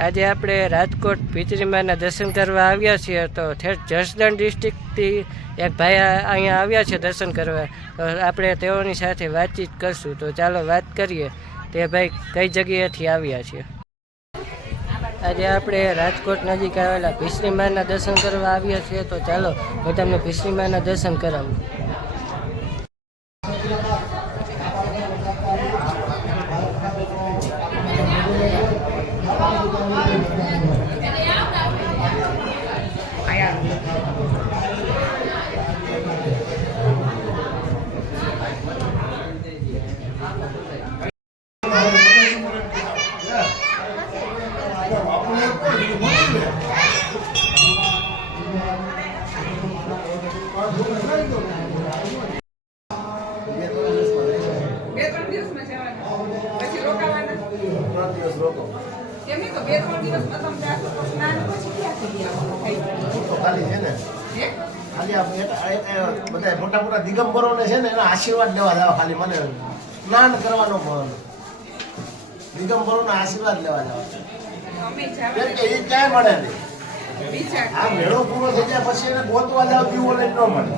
આજે આપણે રાજકોટ ભીચરીમાના દર્શન કરવા આવ્યા છીએ તો જસદણ ડિસ્ટ્રિક્ટથી એક ભાઈ અહીંયા આવ્યા છે દર્શન કરવા. તો આપણે તેઓની સાથે વાતચીત કરશું. તો ચાલો વાત કરીએ તે ભાઈ કઈ જગ્યાએથી આવ્યા છે. આજે આપણે રાજકોટ નજીક આવેલા ભીચરીમાના દર્શન કરવા આવ્યા છીએ. તો ચાલો હું તમને ભીચરીમાના દર્શન કરાવું. બધા મોટા મોટા દિગંબરોને છે ને એના આશીર્વાદ લેવા જવા. ખાલી મને સ્નાન કરવાનો દિગંબરોના આશીર્વાદ લેવા જવા. એ ક્યાંય મળે નહીં. આ મેળો પૂરો થઈ જાય પછી એને ગોતવા જાવ પીવો લઈને ન મળે.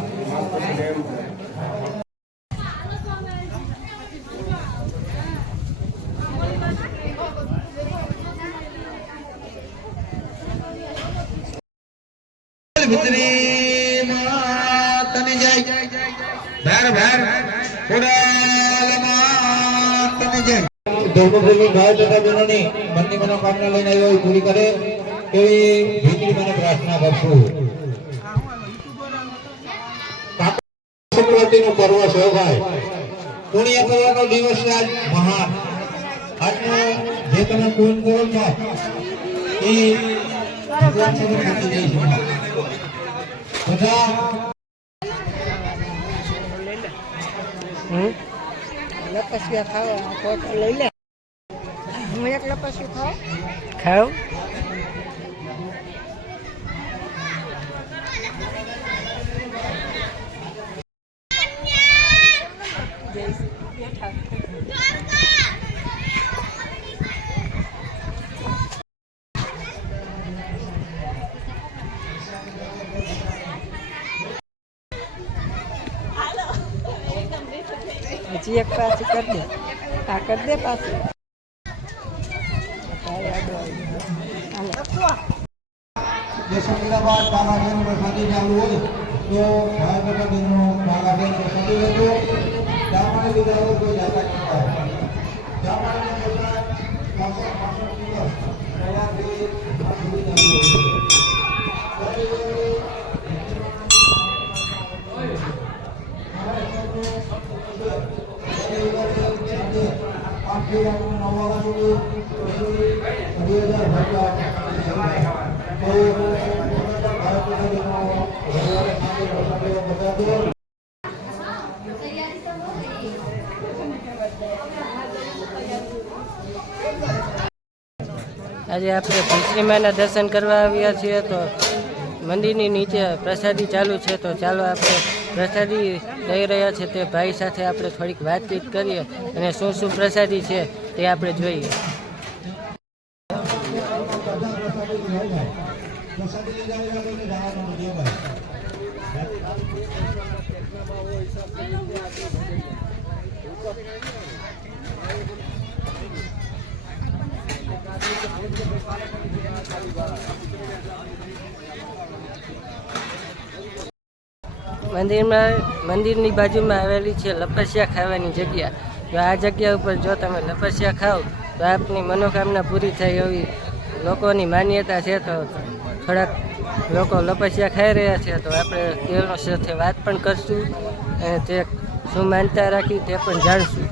ધર્મભૂમિ ભાઈ તથા બહેનોની મનની મનોકામના લઈને આવ્યો પૂરી કરે એવી ભીચરી મને પ્રાર્થના કરશું. સંક્રાંતિનો પર્વ છે ભાઈ. પુણ્ય કરવાનો દિવસ આજ મહાન. આજનો જે તમે પૂન કરો છો એ બધા લપસિયા ખાવા લઈ લે. હું એક લપસ્યું ખાવ. હજી એક પાછી કરી દે. આ કરી દે પાછી. દેશોમાં બાલાબેન પ્રસાદી ચાલુ હોય તો ભાઈ બેટા બહેનો બાલાબેન પ્રસાદી લેજો. જામણે લીધા હોય કોઈ જાતા કરતા. જામણે બધા 565 દિવસ તૈયારી આ સુધી ચાલુ આજે આપણે ભીચરીમાના દર્શન કરવા આવ્યા છીએ. તો મંદિરની નીચે પ્રસાદી ચાલુ છે. તો ચાલો આપણે પ્રસાદી લઈ રહ્યા છે તે ભાઈ સાથે આપણે થોડીક વાતચીત કરીએ અને શું શું પ્રસાદી છે તે આપણે જોઈએ. મંદિરની બાજુમાં આવેલી છે લપસ્યા ખાવાની જગ્યા. તો આ જગ્યા ઉપર જો તમે લપસ્યા ખાઓ તો આપની મનોકામના પૂરી થાય એવી લોકોની માન્યતા છે. તો થોડાક લોકો લપસ્યા ખાઈ રહ્યા છે. તો આપણે તેઓ સાથે વાત પણ કરશું અને તે શું માનતા રાખી તે પણ જાણશું.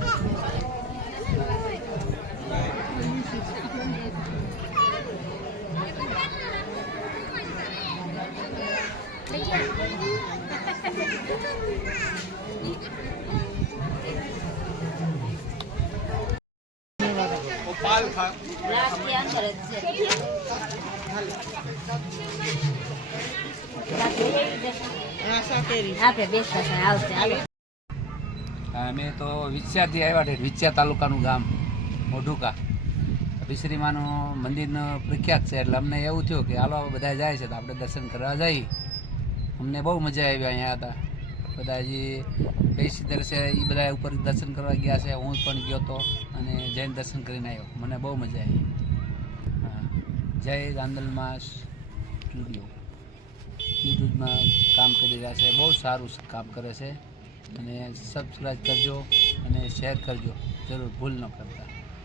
અમે તો વિછ્યાથી આવ્યા છે. વિછ્યા તાલુકાનું ગામ મોઢુકા. ભીસરીમાનું મંદિરનું પ્રખ્યાત છે એટલે અમને એવું થયું કે હાલો બધા જાય છે તો આપણે દર્શન કરવા જઈએ. અમને બહુ મજા આવી અહીંયા હતા બધા. જે જયસિદ્ધર છે એ બધા ઉપર દર્શન કરવા ગયા છે, હું પણ ગયો હતો અને જૈન દર્શન કરીને આવ્યો. મને બહુ મજા આવી. હા, જય ગાંદલમાં સ્ટુડિયો યુટ્યુબમાં કામ કરી રહ્યા છે, બહુ સારું કામ કરે છે અને સબસ્ક્રાઈબ કરજો અને શેર કરજો જરૂર, ભૂલ ન કરતા.